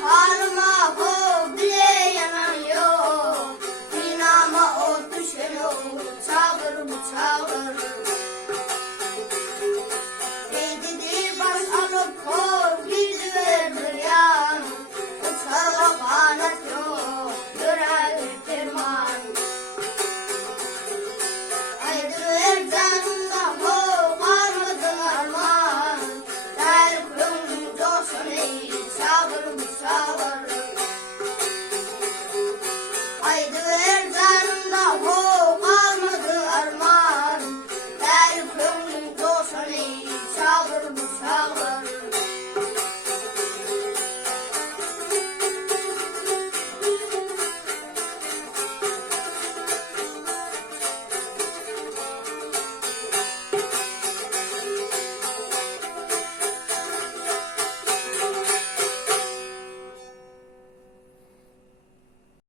Hello.